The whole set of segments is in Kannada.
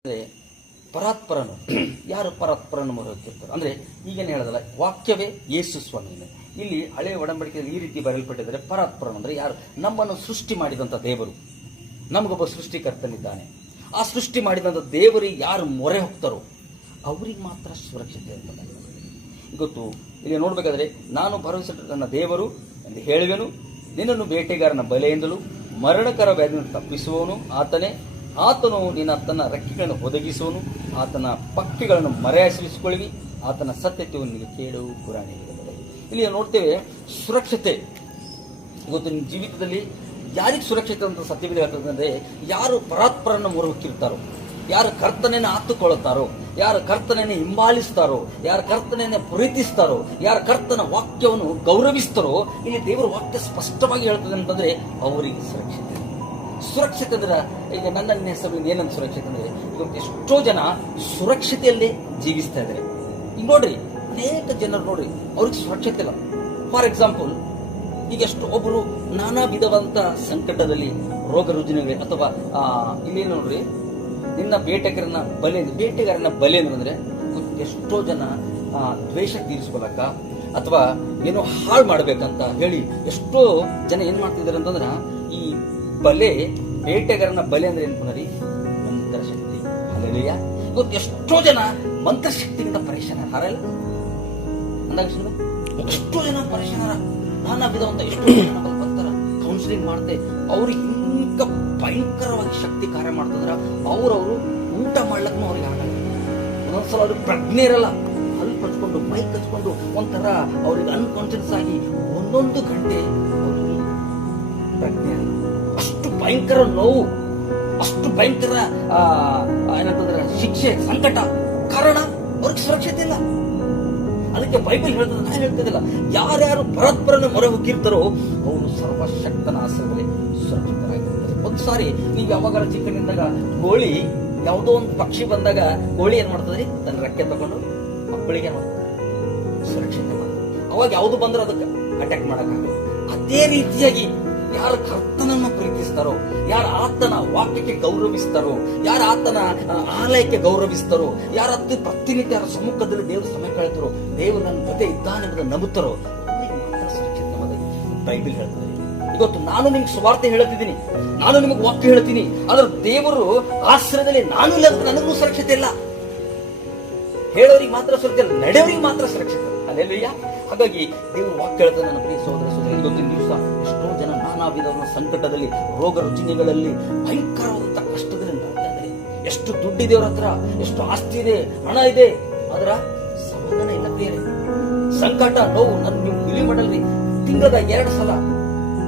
ಅಂದರೆ ಪರಾತ್ಪರನು ಯಾರು ಪರಾತ್ಪರನು ಮೊರೆಹೊಕ್ಕಿರ್ತಾರೆ ಅಂದರೆ ಈಗೇನು ಹೇಳೋದಲ್ಲ, ವಾಕ್ಯವೇ ಯೇಸು ಸ್ವಾಮಿನೇ. ಇಲ್ಲಿ ಹಳೆಯ ಒಡಂಬಡಿಕೆಯಲ್ಲಿ ಈ ರೀತಿ ಬರೆಯಲ್ಪಟ್ಟಿದ್ದಾರೆ. ಪರಾತ್ಪರನು ಅಂದರೆ ಯಾರು? ನಮ್ಮನ್ನು ಸೃಷ್ಟಿ ಮಾಡಿದಂಥ ದೇವರು. ನಮಗೊಬ್ಬ ಸೃಷ್ಟಿಕರ್ತನಿದ್ದಾನೆ. ಆ ಸೃಷ್ಟಿ ಮಾಡಿದಂಥ ದೇವರಿಗೆ ಯಾರು ಮೊರೆ ಹೋಗ್ತಾರೋ ಅವ್ರಿಗೆ ಮಾತ್ರ ಸುರಕ್ಷತೆ ಅಂತ ಇವತ್ತು ಇಲ್ಲಿ ನೋಡಬೇಕಾದ್ರೆ, ನಾನು ಭರವಸೆ ನನ್ನ ದೇವರು ಎಂದು ಹೇಳುವೆನು, ನಿನ್ನನ್ನು ಬೇಟೆಗಾರನ ಬಲೆಯಿಂದಲೂ ಮರಣಕರ ವ್ಯಾಧಿಯನ್ನು ತಪ್ಪಿಸುವವನು ಆತನೇ. ಆತನು ನಿನ್ನ ತನ್ನ ರೆಕ್ಕೆಗಳನ್ನು ಒದಗಿಸುವನು, ಆತನ ಪಕ್ಷಿಗಳನ್ನು ಮರೆಯಾಯಿಸಿಕೊಳ್ಳಿ, ಆತನ ಸತ್ಯತೆಯು ನಿನಗೆ ಕೇಳು ಪುರಾಣಿ. ಇಲ್ಲಿ ನೋಡ್ತೇವೆ ಸುರಕ್ಷತೆ. ಇವತ್ತು ನಿಮ್ಮ ಜೀವಿತದಲ್ಲಿ ಯಾರಿಗೆ ಸುರಕ್ಷತೆ ಅಂತ ಸತ್ಯವಿದೆ ಹೇಳ್ತದೆ ಅಂದರೆ, ಯಾರು ಪರಾತ್ಪರನ್ನು ಮೊರೆ ಹೊಕ್ಕಿರ್ತಾರೋ, ಯಾರು ಕರ್ತನೆಯನ್ನು ಆತುಕೊಳ್ಳುತ್ತಾರೋ, ಯಾರು ಕರ್ತನೆಯನ್ನು ಹಿಂಬಾಲಿಸ್ತಾರೋ, ಯಾರು ಕರ್ತನೆಯನ್ನು ಪ್ರೀತಿಸ್ತಾರೋ, ಯಾರು ಕರ್ತನ ವಾಕ್ಯವನ್ನು ಗೌರವಿಸ್ತಾರೋ, ಇಲ್ಲಿ ದೇವರ ವಾಕ್ಯ ಸ್ಪಷ್ಟವಾಗಿ ಹೇಳ್ತದೆ ಅಂತಂದ್ರೆ ಅವರಿಗೆ ಸುರಕ್ಷತೆ. ಸುರಕ್ಷತೆ ಅಂದ್ರೆ ಈಗ ನನ್ನ ಹೆಸರು ಏನಂತ ಸುರಕ್ಷತೆ ಅಂದ್ರೆ, ಇವತ್ತು ಎಷ್ಟೋ ಜನ ಸುರಕ್ಷತೆಯಲ್ಲೇ ಜೀವಿಸ್ತಾ ಇದ್ದಾರೆ. ಈಗ ನೋಡ್ರಿ, ಅನೇಕ ಜನರು ನೋಡ್ರಿ ಅವ್ರಿಗೆ ಸುರಕ್ಷತೆ ಇಲ್ಲ. ಫಾರ್ ಎಕ್ಸಾಂಪಲ್, ಈಗ ಎಷ್ಟು ಒಬ್ಬರು ನಾನಾ ವಿಧವಾದಂತ ಸಂಕಟದಲ್ಲಿ, ರೋಗ ರುಜಿನಗಳಿಗೆ, ಅಥವಾ ಇಲ್ಲಿ ನೋಡ್ರಿ, ನಿನ್ನ ಬೇಟೆಗಾರನ ಬಲೆ ಅಂದ್ರೆ ಎಷ್ಟೋ ಜನ ದ್ವೇಷ ತೀರಿಸ್ಕೊಳಕ ಅಥವಾ ಏನೋ ಹಾಳು ಮಾಡ್ಬೇಕಂತ ಹೇಳಿ ಎಷ್ಟೋ ಜನ ಏನ್ ಮಾಡ್ತಿದ್ದಾರೆ ಅಂತಂದ್ರ, ಈ ಬೇಟೆಗಾರನ ಬಲೆ ಅಂದ್ರೆ ಏನ್ ಪುನರಿ ಮಂತ್ರಶಕ್ತಿ. ಅಲ್ಲೆಲ್ಲಯ್ಯ, ಇವತ್ತು ಎಷ್ಟೋ ಜನ ಮಂತ್ರಶಕ್ತಿಗಿಂತ ಪರೇಶಾನ ಹಾರಲ್ಲ ಅಂದಾಗ ಎಷ್ಟೋ ಜನ ಪರೇಶಾನ. ನಾನಾ ವಿಧವಂತ ಎಷ್ಟೋ ಜನ ಬರ್ತಾರ, ಕೌನ್ಸಿಲಿಂಗ್ ಮಾಡ್ತೆ, ಅವ್ರಿಗೆ ಇಂಕ ಭಯಂಕರವಾಗಿ ಶಕ್ತಿ ಕಾರ್ಯ ಮಾಡ್ತಂದ್ರ ಅವ್ರವ್ರು ಊಟ ಮಾಡ್ಲಕ್ಕೂ ಅವ್ರಿಗೆ ಆಗಲ್ಲ. ಒಂದೊಂದ್ಸಲ ಅವ್ರಿಗೆ ಪ್ರಜ್ಞೆ ಇರಲ್ಲ, ಅಲ್ಲಿ ಕಚ್ಕೊಂಡು ಮೈ ಕಚ್ಕೊಂಡು ಒಂಥರ ಅವ್ರಿಗೆ ಅನ್ಕಾನ್ಶಿಯಸ್ ಆಗಿ ಒಂದೊಂದು ಗಂಟೆ ಅವ್ರಿಗೆ ಪ್ರಜ್ಞೆ ಅಲ್ಲ. ಅಷ್ಟು ಭಯಂಕರ ನೋವು, ಅಷ್ಟು ಭಯಂಕರ ಏನಂತಂದ್ರೆ ಶಿಕ್ಷೆ, ಸಂಕಟ. ಕಾರಣ ಅವ್ರಿಗೆ ಸುರಕ್ಷತೆ ಇಲ್ಲ. ಅದಕ್ಕೆ ಬೈಬಲ್ ಹೇಳ್ತದೆ, ನಾನು ಹೇಳ್ತಿದ್ದಿಲ್ಲ, ಯಾರ್ಯಾರು ಪರಸ್ಪರನ ಮೊರೆ ಹೋಗಿರ್ತಾರೋ ಅವರು ಸರ್ವಶಕ್ತನ ಆಶ್ರಯದಲ್ಲಿ ಸುರಕ್ಷಿತರಾಗಿರ್ತಾರೆ. ಒಂದು ಸಾರಿ ನೀವು ಯಾವಾಗ ಚಿಕ್ಕನಿಂದಾಗ ಕೋಳಿ, ಯಾವುದೋ ಒಂದು ಪಕ್ಷಿ ಬಂದಾಗ ಕೋಳಿ ಏನ್ ಮಾಡ್ತದ್ರಿ, ತನ್ನ ರೆಕ್ಕೆ ತಗೊಂಡು ಮಕ್ಕಳಿಗೆ ಸುರಕ್ಷತೆ ಮಾಡ್ತದೆ. ಅವಾಗ ಯಾವುದು ಬಂದ್ರೆ ಅದಕ್ಕೆ ಅಟ್ಯಾಕ್ ಮಾಡಕ್ಕಾಗಲ್ಲ. ಅದೇ ರೀತಿಯಾಗಿ ಯಾರು ಕರ್ತನನ್ನು ಪ್ರೀತಿಸ್ತಾರೋ, ಯಾರು ಆತನ ವಾಕ್ಯಕ್ಕೆ ಗೌರವಿಸ್ತಾರೋ, ಯಾರು ಆತನ ಆಲಯಕ್ಕೆ ಗೌರವಿಸ್ತಾರೋ, ಯಾರು ಪ್ರತಿನಿತ್ಯ ಅವರ ಸಮ್ಮುಖದಲ್ಲಿ ದೇವರ ಸಮಯ ಕಳೆತಾರೋ, ದೇವರು ನನ್ನ ಜೊತೆ ಇದ್ದಾನೆ ಎಂಬುದನ್ನು ನಂಬುತ್ತಾರೋ ಅವರಿಗೆ ಮಾತ್ರ ಸುರಕ್ಷತೆ ನಮ್ಮದಾಗಿ ಬೈಬಲ್ ಹೇಳ್ತದೆ. ಇವತ್ತು ನಾನು ನಿಮ್ಗೆ ಸುವಾರ್ತೆ ಹೇಳ್ತಿದ್ದೀನಿ, ನಾನು ನಿಮಗೆ ವಾಕ್ಯ ಹೇಳ್ತೀನಿ, ಆದ್ರೆ ದೇವರು ಆಶ್ರಯದಲ್ಲಿ ನಾನು ಇಲ್ಲ, ನನಗೂ ಸುರಕ್ಷತೆ ಇಲ್ಲ. ಹೇಳೋರಿಗೆ ಮಾತ್ರ ಸುರಕ್ಷತೆ ಇಲ್ಲ, ನಡೆಯೋರಿಗೆ ಮಾತ್ರ ಸುರಕ್ಷತೆ. ಅಲ್ಲೆಲ್ಲಯ್ಯ. ಹಾಗಾಗಿ ದೇವರು ವಾಕ್ಯ ಹೇಳ್ತದೆ. ನನ್ನ ಪ್ರಿಯ ಸಹೋದರ ಸಹೋದರಿ, ಇವತ್ತಿನ ದಿವಸ ಎಷ್ಟೋ ಜನ ನಾನಾ ವಿಧವಾದ ಸಂಕಟದಲ್ಲಿ, ರೋಗ ರುಜಿನಗಳಲ್ಲಿ, ಭಯಂಕರವಾದಂತ ಕಷ್ಟದಲ್ಲಿ ನೋಡ್ತಾ ಇದ್ದಾರೆ. ಎಷ್ಟು ದುಡ್ಡಿದೆ ಅವ್ರ ಹತ್ರ, ಎಷ್ಟು ಆಸ್ತಿ ಇದೆ, ಹಣ ಇದೆ, ಅದರ ಸಮಾಧಾನ ಇಲ್ಲ. ಬೇರೆ ಸಂಕಟ, ನೋವು. ನೀವು ಬಿಲಿ ಮಾಡಲ್ರಿ, ತಿಂಗಳದ 2 ಸಲ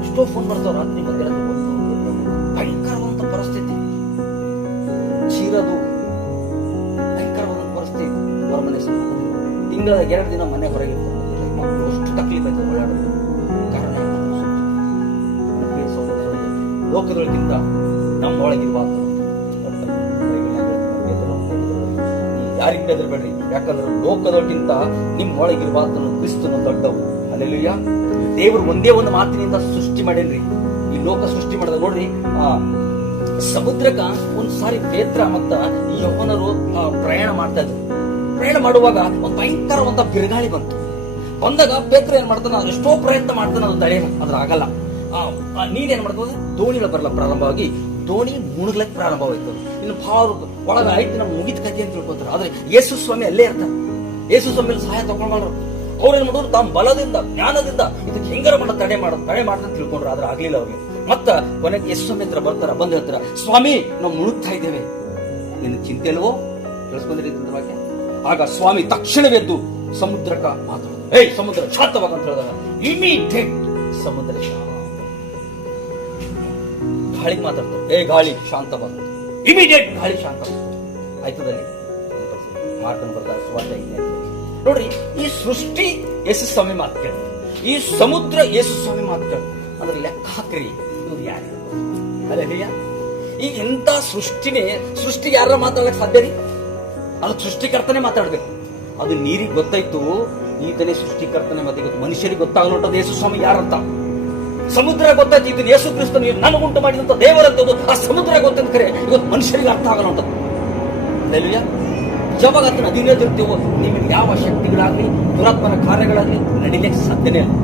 ಎಷ್ಟೋ ಫೋನ್ ಬರ್ತಾವ, ರಾತ್ರಿ ಮಧ್ಯರಾತ್ರಿ ಭಯಂಕರವಾದಂತ ಪರಿಸ್ಥಿತಿ, ಚೀರದು ಭಯಂಕರವಾದಂತ ಪರಿಸ್ಥಿತಿ. ಹೊರ ಮನೆ ತಿಂಗಳ 2 ದಿನ ಮನೆ ಹೊರಗೆ ಮಕ್ಕಳು ಅಷ್ಟು ತಕ್ಲೀಫ್ ಆಯ್ತು ಓಡಾಡೋದು. ಕಾರಣ ಲೋಕದೊಳಗಿಂತ ನಮ್ಮ ಒಳಗಿರುವ ಯಾರಿಂದ ಹೆದರಬೇಡ್ರಿ, ಯಾಕಂದ್ರೆ ಲೋಕದೊಳಗಿಂತ ನಿಮ್ಮ ಒಳಗಿರುವ ಆತನು ಕ್ರಿಸ್ತನು ದೊಡ್ಡವು. ಅಲ್ಲೆಲ್ಲೂಯ್ಯ. ದೇವರು ಒಂದೇ ಒಂದು ಮಾತಿನಿಂದ ಸೃಷ್ಟಿ ಮಾಡೇನ್ರಿ, ಈ ಲೋಕ ಸೃಷ್ಟಿ ಮಾಡಿದ. ನೋಡ್ರಿ, ಸಮುದ್ರಕ್ಕ ಒಂದ್ ಸಾರಿ ಪೇತ್ರ ಮತ್ತ ಯೌವನರು ಪ್ರಯಾಣ ಮಾಡ್ತಾ ಇದ್ರು. ಪ್ರಯಾಣ ಮಾಡುವಾಗ ಒಂದು ಭಯಂಕರವಂತ ಬಿರುಗಾಳಿ ಬಂದಾಗ ಪೇತ್ರ ಏನ್ ಮಾಡ್ತಾನ, ಎಷ್ಟೋ ಪ್ರಯತ್ನ ಮಾಡ್ತಾನ, ಅದು ತಡೆ ಅದ್ರ ಆಗಲ್ಲ. ನೀನೇನ್ ಮಾಡ್ತದ, ದೋಣಿಗಳು ಬರಲ್ಲ ಪ್ರಾರಂಭವಾಗಿ, ದೋಣಿ ಮುಣಗ್ಲಕ್ ಪ್ರಾರಂಭವಾಯ್ತು. ಇನ್ನು ಭಾಳ ಒಳಗ ಆಯ್ತು, ನಮ್ ಮುಗಿದ ಕಥೆ ಅಂತ ತಿಳ್ಕೊತಾರೆ. ಆದ್ರೆ ಯೇಸು ಸ್ವಾಮಿ ಅಲ್ಲೇ ಇರ್ತಾರೆ. ಯೇಸು ಸ್ವಾಮಿ ಸಹಾಯ ತಗೊಂಡ್ರು. ಅವ್ರೇನ್ ಮಾಡೋರು, ತಾಮ್ ಬಲದಿಂದ ಜ್ಞಾನದಿಂದ ಇದಕ್ಕೆ ಹೆಂಗಾರ ಮಾಡೋ ತಡೆ ಮಾಡ್ತಾ ತಿಳ್ಕೊಂಡ್ರು. ಆದ್ರೆ ಆಗ್ಲಿಲ್ಲ ಅವ್ರಿಗೆ. ಮತ್ತ ಕೊನೆಗೆ ಯೇಸು ಸ್ವಾಮಿ ಹತ್ರ ಬರ್ತಾರ, ಬಂದ ಹೇಳ್ತಾರ, ಸ್ವಾಮಿ ನಾವು ಮುಳುಗ್ತಾ ಇದ್ದೇವೆ, ನಿನ್ನ ಚಿಂತೆ ಇಲ್ವೋ? ಕೇಳಿಸ್ಕೊಂಡ್ರಿ ವಾಕ್ಯ. ಆಗ ಸ್ವಾಮಿ ತಕ್ಷಣವೆದ್ದು ಸಮುದ್ರಕ್ಕ ಮಾತಾಡ, ಏಯ್ ಸಮುದ್ರ ಶಾಂತವಾಗ ಅಂತ ಹೇಳಿದಾಗ ಇಮಿಡಿಯೇಟ್ ಸಮುದ್ರ ಶಾಂತ. ಗಾಳಿಗೆ ಮಾತಾಡ್ತಾರೆ, ಏ ಗಾಳಿ ಶಾಂತವಾಗ, ಇಮಿಡಿಯೇಟ್ ಗಾಳಿ ಶಾಂತ ಆಯ್ತದಲ್ಲಿ. ಮಾರ್ಕನ್ ಬರ್ತಾರೆ ಸುವಾರ್ತೆ 5. ನೋಡ್ರಿ, ಈ ಸೃಷ್ಟಿ ಯೇಸು ಸ್ವಾಮಿ ಮಾತು ಕೇಳಿ, ಈ ಸಮುದ್ರ ಯೇಸು ಸ್ವಾಮಿ ಮಾತು ಕೇಳಿ, ಅಂದ್ರೆ ಲೆಕ್ಕ ಹಾಕ್ರಿ ಇವ್ರು ಯಾರು? ಅಲ್ಲಯ್ಯ. ಈಗ ಎಂತ ಸೃಷ್ಟಿ ಯಾರ ಮಾತಾಡಕ್ ಸಾಧ್ಯ ರೀ? ಅದು ಸೃಷ್ಟಿಕರ್ತನೆ ಮಾತಾಡ್ಬೇಕು. ಅದು ನೀರಿಗೆ ಗೊತ್ತಾಯ್ತು, ಈತನೇ ಸೃಷ್ಟಿಕರ್ತನೆ. ಮತ್ತೆ ಮನುಷ್ಯರಿಗೆ ಗೊತ್ತಾಗಲೋಟದು ಯೇಸು ಸ್ವಾಮಿ ಯಾರಂತ. ಸಮುದ್ರ ಗೊತ್ತಾಯ್ತು, ಇದನ್ನ ಯೇಸು ಕ್ರಿಸ್ತನು ನನಗುಂಟು ಮಾಡಿದಂತ ದೇವರಂತದ್ದು. ಆ ಸಮುದ್ರ ಗೊತ್ತಂತ ಖರೆ ಇವತ್ತು ಮನುಷ್ಯರಿಗೆ ಅರ್ಥ ಆಗಲ್ಲ. ಅಲ್ಲೆಲ್ಲೂಯ್ಯ. ಯಾವಾಗ ಆತನ ಅಧೀನದಲ್ಲಿರ್ತೀವೋ ನಿಮಗೆ ಯಾವ ಶಕ್ತಿಗಳಾಗ್ಲಿ ದುರಾತ್ಮನ ಕಾರ್ಯಗಳಾಗ್ಲಿ ನಡಿಲಿಕ್ಕೆ ಸಾಧ್ಯನೇ ಇಲ್ಲ.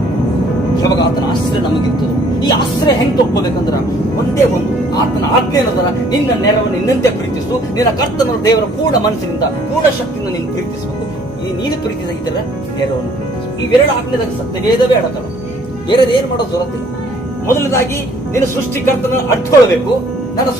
ಯಾವಾಗ ಆತನ ಆಶ್ರಯ ನಮಗಿರ್ತದೆ. ಈ ಆಶ್ರಯ ಹೆಂಗ್ ತಕ್ಕೋಬೇಕಂದ್ರ ಒಂದೇ ಒಂದು ಆತನ ಆಜ್ಞೆ ಅನ್ನೋದರ ನಿನ್ನ ನೆರವನ್ನು ನಿನ್ನಂತೆ ಪ್ರೀತಿಸು, ನಿನ್ನ ಕರ್ತನ ದೇವರ ಪೂರ್ಣ ಮನಸ್ಸಿನಿಂದ ಪೂರ್ಣ ಶಕ್ತಿಯಿಂದ ನೀನು ಪ್ರೀತಿಸಬೇಕು. ಈ ನೀನು ಪ್ರೀತಿಸಿದರೆ ನೆರವನ್ನು ಪ್ರೀತಿಸು. ಇವೆರಡು ಆಜ್ಞೆದಾಗ ಸತ್ಯವೇದವೇ ಅಡಕಲ್ಲ, ಬೇರೆದೇನು ಮಾಡೋ ಜೊರತಿಲ್ಲ. ಮೊದಲನೇದಾಗಿ ನಿನ್ನ ಸೃಷ್ಟಿಕರ್ತನ ಅಡ್ಕೊಳ್ಬೇಕು. ನನ್ನ